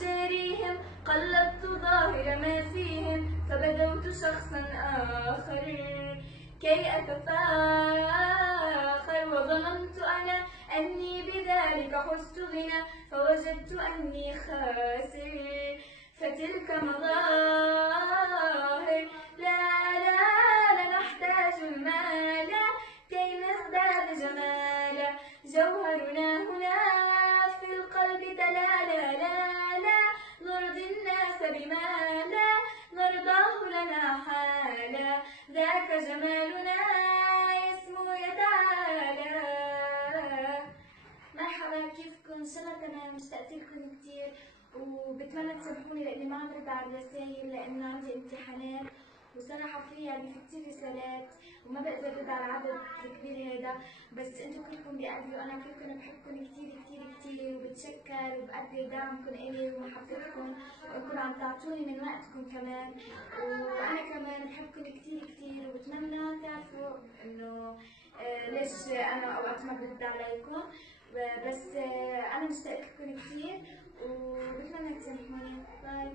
جاريهم، قلبت ظاهر ما فيهم فبدوت شخصا آخر كي أتفاخر، وظننت أنا أني بذلك حزت غنى فوجدت أني خاسر. فتلك مظاهر لا نحتاج المال كي نزداد جمالا، جوهرنا هنا في القلب تلالا، لا نرضي الناس بما لا نرضاه لنا حالا، ذاك جمالنا يسمو يتعالى. مرحبا، كيفكم؟ ان شاء الله تمام. اشتقت لكم كثير وبتمنى تسامحوني لاني ما عم برد على الرسايل لانه عندي امتحانات، وصراحه في كثير رسالات وما بقدر ارد على العدد الكبير هذا، بس انتم كلكم بقلبي وانا كلكم بحبكم كثير كثير كثير، وبتشكر وبقدر دعمكم الي ومحبتكم وانكم عم تعطوني من وقتكم كمان، وانا كمان بحبكم كثير كثير وبتمنى تعرفوا انه ليش انا اوقات ما برد عليكم، بس انا مشتاقة لكم كثير وبتمنى تسامحوني. باي.